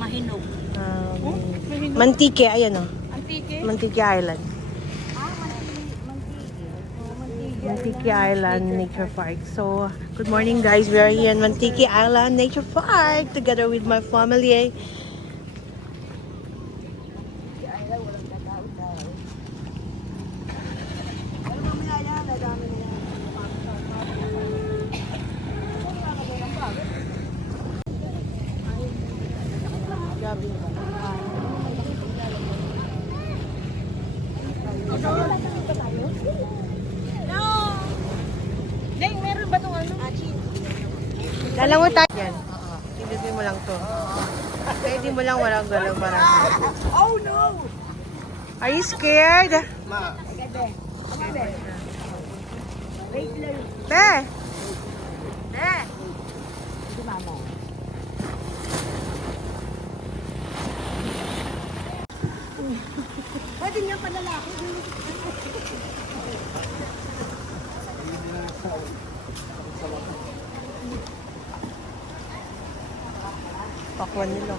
Mahinog. Um, Mantique, ayan o. Antique? Mantique Island. Mantique Island Nature Park. So, good morning guys. We are here in Mantique Island Nature Park together with my family. Deng, meron ba itong ano? Dala mo tayo. Yan. Pindutin mo lang to. Pwede mo lang walang galang marami. Oh no! Are you scared? Wait lang. Be! Be! Hindi mama. Pwede niya pa lalaki. Pakwan nila.